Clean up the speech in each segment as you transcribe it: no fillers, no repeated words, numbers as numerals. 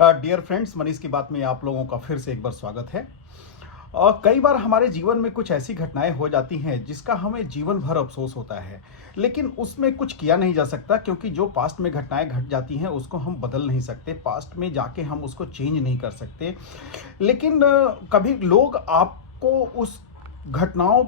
Dear friends, Manish की बात में आप लोगों का फिर से एक बार स्वागत है। कई बार हमारे जीवन में कुछ ऐसी घटनाएं हो जाती हैं जिसका हमें जीवन भर अफसोस होता है, लेकिन उसमें कुछ किया नहीं जा सकता क्योंकि जो पास्ट में घटनाएं घट जाती हैं उसको हम बदल नहीं सकते, पास्ट में जाके हम उसको चेंज नहीं कर सकते। लेकिन कभी लोग आपको उस घटनाओं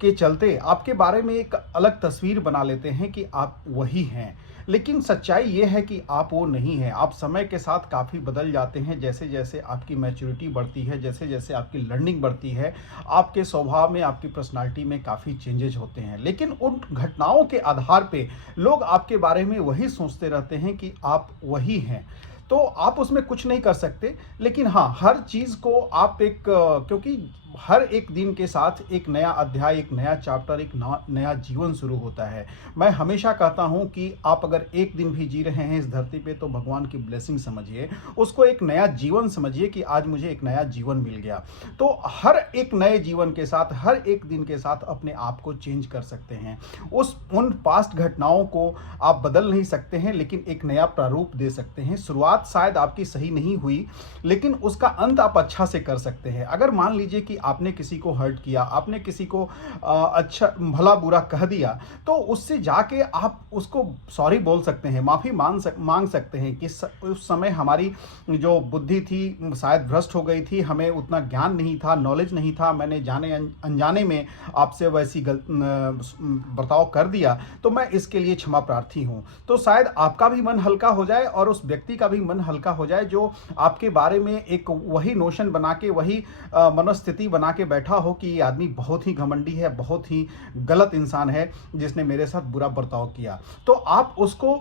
के चलते आपके बारे में एक अलग तस्वीर बना लेते हैं कि आप वही हैं। लेकिन सच्चाई ये है कि आप वो नहीं हैं। आप समय के साथ काफ़ी बदल जाते हैं। जैसे जैसे आपकी मैच्योरिटी बढ़ती है, जैसे जैसे आपकी लर्निंग बढ़ती है, आपके स्वभाव में, आपकी पर्सनालिटी में काफ़ी चेंजेज होते हैं। लेकिन उन घटनाओं के आधार पे लोग आपके बारे में वही सोचते रहते हैं कि आप वही हैं। तो आप उसमें कुछ नहीं कर सकते। लेकिन हाँ, हर चीज़ को आप क्योंकि हर एक दिन के साथ एक नया अध्याय, एक नया चैप्टर, एक नया जीवन शुरू होता है। मैं हमेशा कहता हूँ कि आप अगर एक दिन भी जी रहे हैं इस धरती पे तो भगवान की ब्लेसिंग समझिए, उसको एक नया जीवन समझिए कि आज मुझे एक नया जीवन मिल गया। तो हर एक नए जीवन के साथ, हर एक दिन के साथ अपने आप को चेंज कर सकते हैं। उन पास्ट घटनाओं को आप बदल नहीं सकते हैं, लेकिन एक नया प्रारूप दे सकते हैं। शुरुआत शायद आपकी सही नहीं हुई, लेकिन उसका अंत आप अच्छा से कर सकते हैं। अगर मान लीजिए कि आपने किसी को हर्ट किया, आपने किसी को अच्छा भला बुरा कह दिया, तो उससे जाके आप उसको सॉरी बोल सकते हैं, माफ़ी मांग सकते हैं कि उस समय हमारी जो बुद्धि थी शायद भ्रष्ट हो गई थी, हमें उतना ज्ञान नहीं था, नॉलेज नहीं था, मैंने जाने अनजाने में आपसे वैसी बर्ताव कर दिया, तो मैं इसके लिए क्षमा प्रार्थी हूँ। तो शायद आपका भी मन हल्का हो जाए और उस व्यक्ति का भी मन हल्का हो जाए जो आपके बारे में एक वही नोशन बना के, वही मनोस्थिति बना के बैठा हो कि ये आदमी बहुत ही घमंडी है, बहुत ही गलत इंसान है जिसने मेरे साथ बुरा बर्ताव किया। तो आप उसको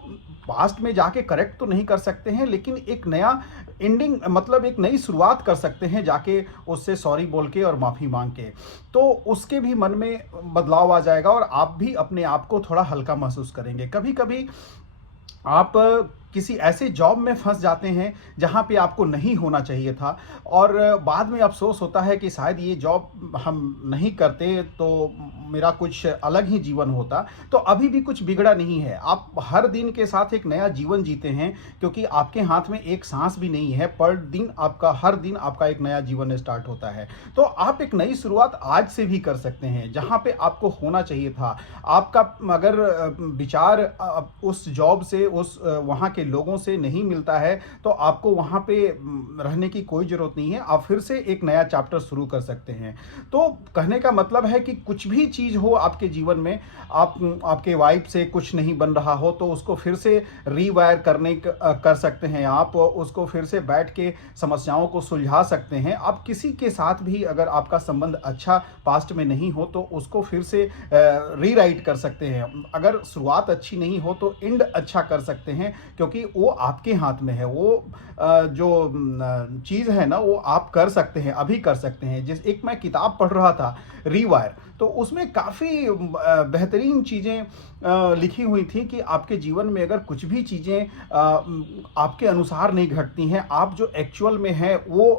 पास्ट में जाके करेक्ट तो नहीं कर सकते हैं, लेकिन एक नया एंडिंग, मतलब एक नई शुरुआत कर सकते हैं जाके उससे सॉरी बोल के और माफ़ी मांग के। तो उसके भी मन में बदलाव आ जाएगा और आप भी अपने आप को थोड़ा हल्का महसूस करेंगे। कभी कभी आप किसी ऐसे जॉब में फंस जाते हैं जहां पे आपको नहीं होना चाहिए था और बाद में अफसोस होता है कि शायद ये जॉब हम नहीं करते तो मेरा कुछ अलग ही जीवन होता। तो अभी भी कुछ बिगड़ा नहीं है। आप हर दिन के साथ एक नया जीवन जीते हैं क्योंकि आपके हाथ में एक सांस भी नहीं है। पर दिन आपका, हर दिन आपका एक नया जीवन स्टार्ट होता है। तो आप एक नई शुरुआत आज से भी कर सकते हैं जहां पे आपको होना चाहिए था। आपका अगर विचार उस जॉब से, उस वहाँ के लोगों से नहीं मिलता है तो आपको वहाँ पे रहने की कोई ज़रूरत नहीं है। आप फिर से एक नया चैप्टर शुरू कर सकते हैं। तो कहने का मतलब है कि कुछ भी चीज़ हो आपके जीवन में, आपके वाइफ से कुछ नहीं बन रहा हो तो उसको फिर से रीवायर कर सकते हैं। आप उसको फिर से बैठ के समस्याओं को सुलझा सकते हैं। आप किसी के साथ भी अगर आपका संबंध अच्छा पास्ट में नहीं हो तो उसको फिर से रीराइट कर सकते हैं। अगर शुरुआत अच्छी नहीं हो तो एंड अच्छा कर सकते हैं क्योंकि वो आपके हाथ में है। वो जो चीज़ है ना, वो आप कर सकते हैं, अभी कर सकते हैं। जिस एक मैं किताब पढ़ रहा था, रीवायर, तो उसमें काफ़ी बेहतरीन चीज़ें लिखी हुई थी कि आपके जीवन में अगर कुछ भी चीज़ें आपके अनुसार नहीं घटती हैं, आप जो एक्चुअल में है वो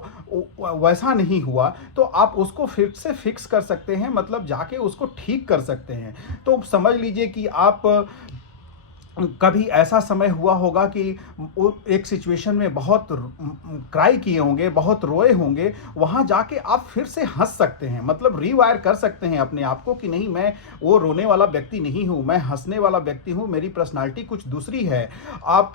वैसा नहीं हुआ, तो आप उसको फिर से फिक्स कर सकते हैं, मतलब जाके उसको ठीक कर सकते हैं। तो समझ लीजिए कि आप कभी ऐसा समय हुआ होगा कि वो एक सिचुएशन में बहुत क्राई किए होंगे, बहुत रोए होंगे, वहाँ जाके आप फिर से हंस सकते हैं, मतलब रीवायर कर सकते हैं अपने आप को कि नहीं, मैं वो रोने वाला व्यक्ति नहीं हूँ, मैं हंसने वाला व्यक्ति हूँ, मेरी पर्सनालिटी कुछ दूसरी है। आप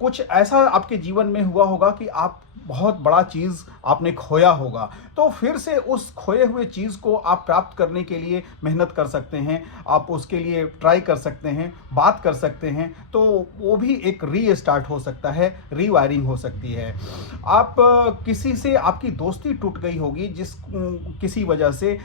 कुछ ऐसा आपके जीवन में हुआ होगा कि आप बहुत बड़ा चीज़ आपने खोया होगा, तो फिर से उस खोए हुए चीज़ को आप प्राप्त करने के लिए मेहनत कर सकते हैं। आप उसके लिए ट्राई कर सकते हैं, बात कर सकते हैं, तो वो भी एक रीस्टार्ट हो सकता है, रीवायरिंग हो सकती है। आप किसी से आपकी दोस्ती टूट गई होगी किसी वजह से,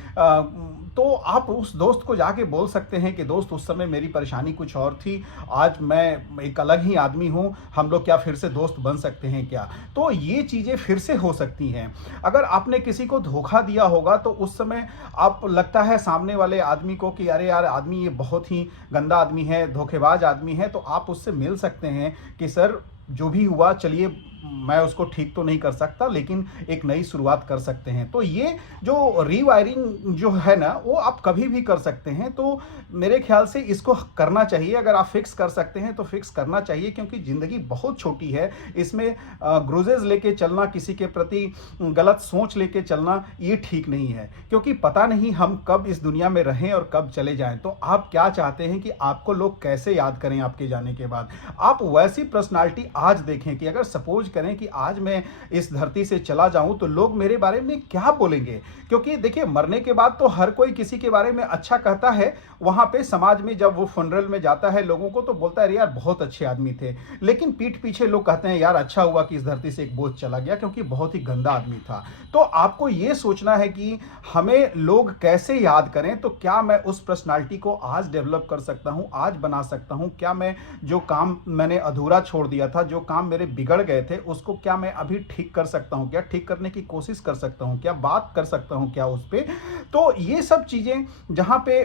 तो आप उस दोस्त को जाके बोल सकते हैं कि दोस्त, उस समय मेरी परेशानी कुछ और थी, आज मैं एक अलग ही आदमी हूँ, हम लोग क्या फिर से दोस्त बन सकते हैं क्या? तो ये चीज़ें फिर से हो सकती हैं। अगर आपने किसी को धोखा दिया होगा तो उस समय आप लगता है सामने वाले आदमी को कि अरे यार, आदमी ये बहुत ही गंदा आदमी है, धोखेबाज आदमी है, तो आप उससे मिल सकते हैं कि सर जो भी हुआ चलिए मैं उसको ठीक तो नहीं कर सकता, लेकिन एक नई शुरुआत कर सकते हैं। तो ये जो रीवायरिंग जो है ना, वो आप कभी भी कर सकते हैं। तो मेरे ख्याल से इसको करना चाहिए। अगर आप फिक्स कर सकते हैं तो फिक्स करना चाहिए, क्योंकि ज़िंदगी बहुत छोटी है। इसमें ग्रुजेज़ लेके चलना, किसी के प्रति गलत सोच लेके चलना, ये ठीक नहीं है, क्योंकि पता नहीं हम कब इस दुनिया में रहें और कब चले जाएं। तो आप क्या चाहते हैं कि आपको लोग कैसे याद करें आपके जाने के बाद? आप वैसी पर्सनालिटी आज देखें कि अगर सपोज करें कि आज मैं इस धरती से चला जाऊं तो लोग मेरे बारे में क्या बोलेंगे? क्योंकि देखिए, मरने के बाद तो हर कोई किसी के बारे में अच्छा कहता है। वहां पे समाज में जब वो फनरल में जाता है लोगों को, तो बोलता है यार बहुत अच्छे आदमी थे, लेकिन पीठ पीछे लोग कहते हैं यार अच्छा हुआ कि इस धरती से एक बोझ चला गया, क्योंकि बहुत ही गंदा आदमी था। तो आपको ये सोचना है कि हमें लोग कैसे याद करें। तो क्या मैं उस पर्सनालिटी को आज डेवलप कर सकता हूं, आज बना सकता हूं? क्या मैं जो काम मैंने अधूरा छोड़ दिया था, जो काम मेरे बिगड़ गए थे, उसको क्या मैं अभी ठीक कर सकता हूं? क्या ठीक करने की कोशिश कर सकता हूं? क्या बात कर सकता हूं क्या उस पे? तो ये सब चीजें जहां पे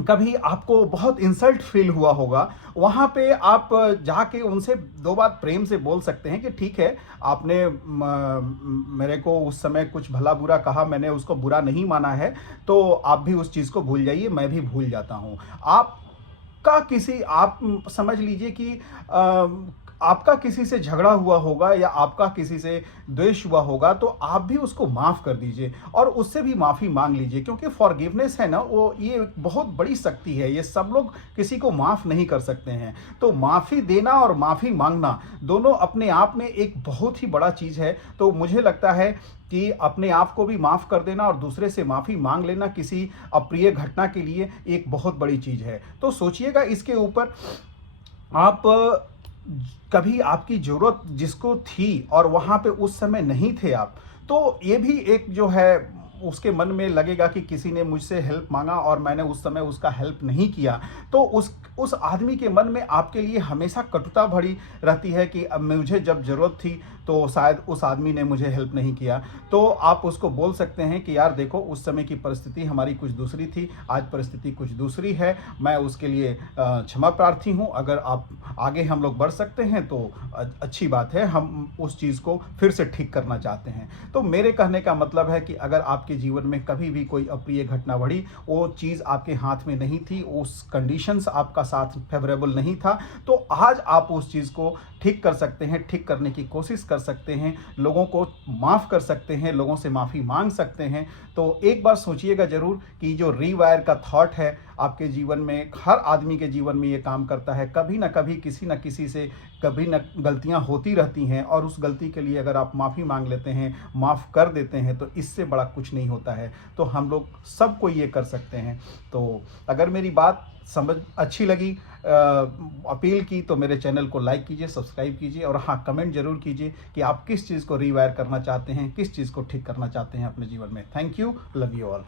कभी आपको बहुत इंसल्ट फील हुआ होगा, वहाँ पे आप जाके उनसे दो बात प्रेम से बोल सकते हैं कि ठीक है, आपने मेरे को उस समय कुछ भला बुरा कहा, मैंने उसको बुरा नहीं माना है, तो आप भी उस चीज़ को भूल जाइए, मैं भी भूल जाता हूँ। आप समझ लीजिए कि आपका किसी से झगड़ा हुआ होगा या आपका किसी से द्वेष हुआ होगा, तो आप भी उसको माफ़ कर दीजिए और उससे भी माफ़ी मांग लीजिए, क्योंकि फॉरगिवनेस है ना, वो ये एक बहुत बड़ी शक्ति है। ये सब लोग किसी को माफ़ नहीं कर सकते हैं। तो माफ़ी देना और माफ़ी मांगना दोनों अपने आप में एक बहुत ही बड़ा चीज़ है। तो मुझे लगता है कि अपने आप को भी माफ़ कर देना और दूसरे से माफ़ी मांग लेना किसी अप्रिय घटना के लिए एक बहुत बड़ी चीज़ है। तो सोचिएगा इसके ऊपर। आप कभी आपकी ज़रूरत जिसको थी और वहाँ पे उस समय नहीं थे आप, तो ये भी एक जो है उसके मन में लगेगा कि किसी ने मुझसे हेल्प मांगा और मैंने उस समय उसका हेल्प नहीं किया। तो उस आदमी के मन में आपके लिए हमेशा कटुता भरी रहती है कि अब मुझे जब ज़रूरत थी तो शायद उस आदमी ने मुझे हेल्प नहीं किया। तो आप उसको बोल सकते हैं कि यार देखो, उस समय की परिस्थिति हमारी कुछ दूसरी थी, आज परिस्थिति कुछ दूसरी है, मैं उसके लिए क्षमा प्रार्थी हूँ। अगर आप आगे हम लोग बढ़ सकते हैं तो अच्छी बात है, हम उस चीज़ को फिर से ठीक करना चाहते हैं। तो मेरे कहने का मतलब है कि अगर आपके जीवन में कभी भी कोई अप्रिय घटना बढ़ी, वो चीज़ आपके हाथ में नहीं थी, उस कंडीशंस आपका साथ फेवरेबल नहीं था, तो आज आप उस चीज़ को ठीक कर सकते हैं, ठीक करने की कोशिश कर सकते हैं, लोगों को माफ़ कर सकते हैं, लोगों से माफ़ी मांग सकते हैं। तो एक बार सोचिएगा ज़रूर कि जो रीवायर का थॉट है आपके जीवन में, हर आदमी के जीवन में ये काम करता है। कभी ना कभी किसी न किसी से कभी न गलतियां होती रहती हैं, और उस गलती के लिए अगर आप माफ़ी मांग लेते हैं, माफ़ कर देते हैं, तो इससे बड़ा कुछ नहीं होता है। तो हम लोग सबको ये कर सकते हैं। तो अगर मेरी बात समझ अच्छी लगी, अपील की, तो मेरे चैनल को लाइक कीजिए, सब्सक्राइब कीजिए, और हाँ, कमेंट जरूर कीजिए कि आप किस चीज़ को रीवायर करना चाहते हैं, किस चीज़ को ठीक करना चाहते हैं अपने जीवन में। Thank you, love you all.